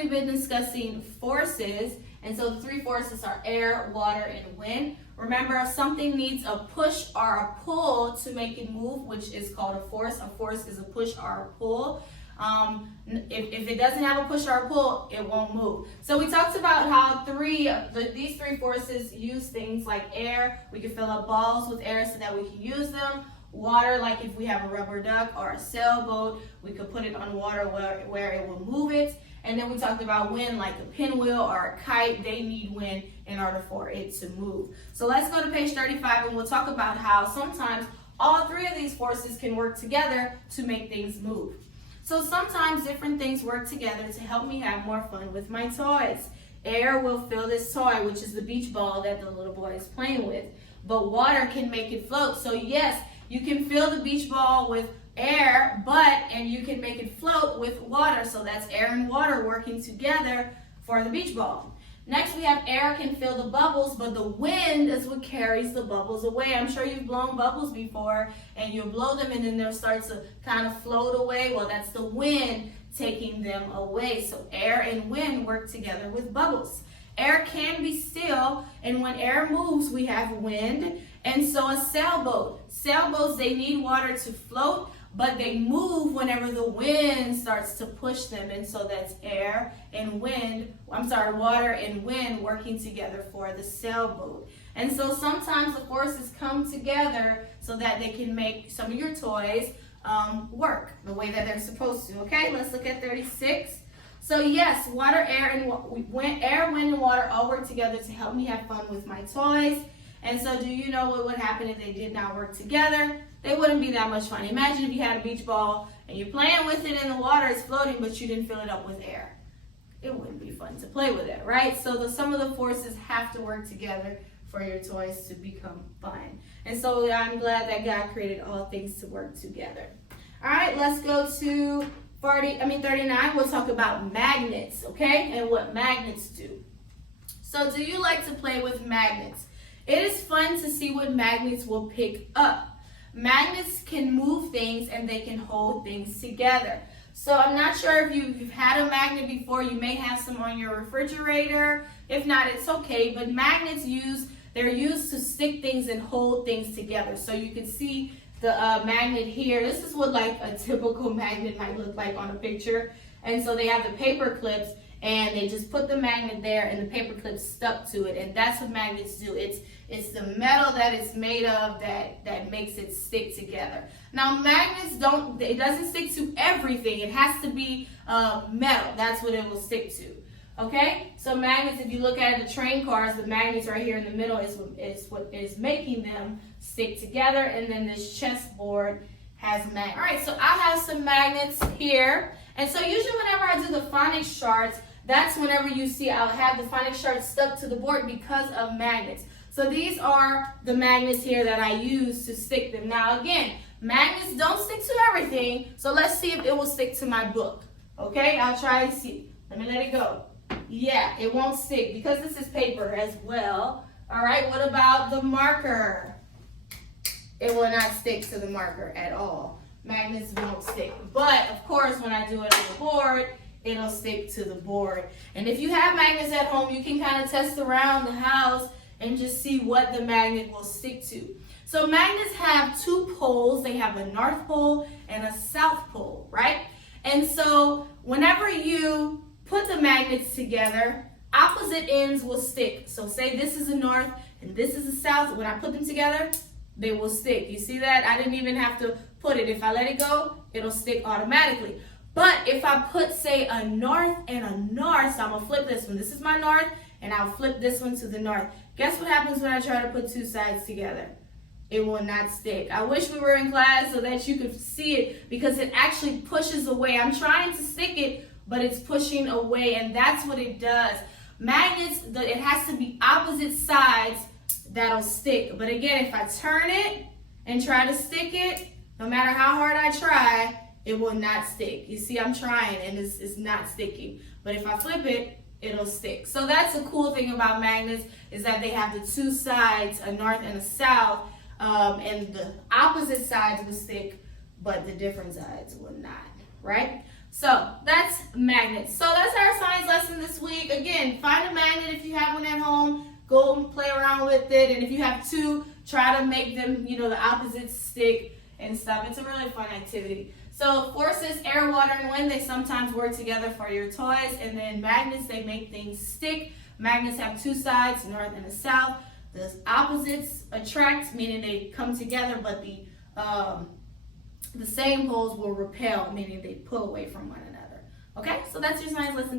we've been discussing forces, and so the three forces are air, water, and wind. Remember, if something needs a push or a pull to make it move, which is called a force is a push or a pull. If it doesn't have a push or a pull, it won't move. So we talked about how these three forces use things like air. We can fill up balls with air so that we can use them. Water, like if we have a rubber duck or a sailboat, we could put it on water where it will move it. And then we talked about wind, like a pinwheel or a kite. They need wind in order for it to move. So let's go to page 35 and we'll talk about how sometimes all three of these forces can work together to make things move. So sometimes different things work together to help me have more fun with my toys. Air will fill this toy, which is the beach ball that the little boy is playing with. But water can make it float. So yes, you can fill the beach ball with air, and you can make it float with water. So that's air and water working together for the beach ball. Next, we have air can fill the bubbles, but the wind is what carries the bubbles away. I'm sure you've blown bubbles before, and you'll blow them and then they'll start to kind of float away. Well, that's the wind taking them away. So air and wind work together with bubbles. Air can be still, and when air moves, we have wind. And so a sailboats, they need water to float, but they move whenever the wind starts to push them. And so that's water and wind working together for the sailboat. And so sometimes the forces come together so that they can make some of your toys work the way that they're supposed to. Okay, let's look at 36. So yes, air, wind, and water all work together to help me have fun with my toys. And so do you know what would happen if they did not work together? They wouldn't be that much fun. Imagine if you had a beach ball and you're playing with it in the water, it's floating, but you didn't fill it up with air. It wouldn't be fun to play with it, right? So some of the forces have to work together for your toys to become fun. And so I'm glad that God created all things to work together. All right, let's go to 39. We'll talk about magnets, okay, and what magnets do. So do you like to play with magnets? It is fun to see what magnets will pick up. Magnets can move things and they can hold things together. So I'm not sure if you've had a magnet before. You may have some on your refrigerator. If not, it's okay. But magnets they're used to stick things and hold things together. So you can see the magnet here. This is what like a typical magnet might look like on a picture. And so they have the paper clips, and they just put the magnet there and the paper clip stuck to it. And that's what magnets do. It's the metal that it's made of that makes it stick together. Now magnets it doesn't stick to everything. It has to be metal. That's what it will stick to. Okay? So magnets, if you look at the train cars, the magnets right here in the middle is what is making them stick together. And then this chessboard has magnets. All right, so I have some magnets here. And so usually whenever I do the phonics charts, that's whenever you see I'll have the phonics chart stuck to the board because of magnets. So these are the magnets here that I use to stick them. Now again, magnets don't stick to everything, so let's see if it will stick to my book. Okay, I'll try and see. Let me let it go. Yeah, it won't stick because this is paper as well. All right, what about the marker? It will not stick to the marker at all. Magnets won't stick. But of course, when I do it on the board, it'll stick to the board. And if you have magnets at home, you can kind of test around the house and just see what the magnet will stick to. So magnets have two poles. They have a north pole and a south pole, right? And so whenever you put the magnets together, opposite ends will stick. So say this is the north and this is the south. When I put them together, they will stick. You see that? I didn't even have to put it. If I let it go, it'll stick automatically. But if I put, say, a north and a north, so I'm going to flip this one. This is my north, and I'll flip this one to the north. Guess what happens when I try to put two sides together? It will not stick. I wish we were in class so that you could see it, because it actually pushes away. I'm trying to stick it, but it's pushing away, and that's what it does. Magnets, it has to be opposite sides that'll stick. But again, if I turn it and try to stick it, no matter how hard I try, it will not stick. You see, I'm trying and it's not sticking. But if I flip it, it'll stick. So that's the cool thing about magnets, is that they have the two sides, a north and a south, and the opposite sides will stick, but the different sides will not, right? So that's magnets. So that's our science lesson. again, find a magnet if you have one at home. Go and play around with it. And if you have two, try to make them, the opposites stick and stuff. It's a really fun activity. So forces, air, water, and wind, they sometimes work together for your toys. And then magnets, they make things stick. Magnets have two sides, north and the south. The opposites attract, meaning they come together, but the same poles will repel, meaning they pull away from one another. Okay, so that's your science lesson.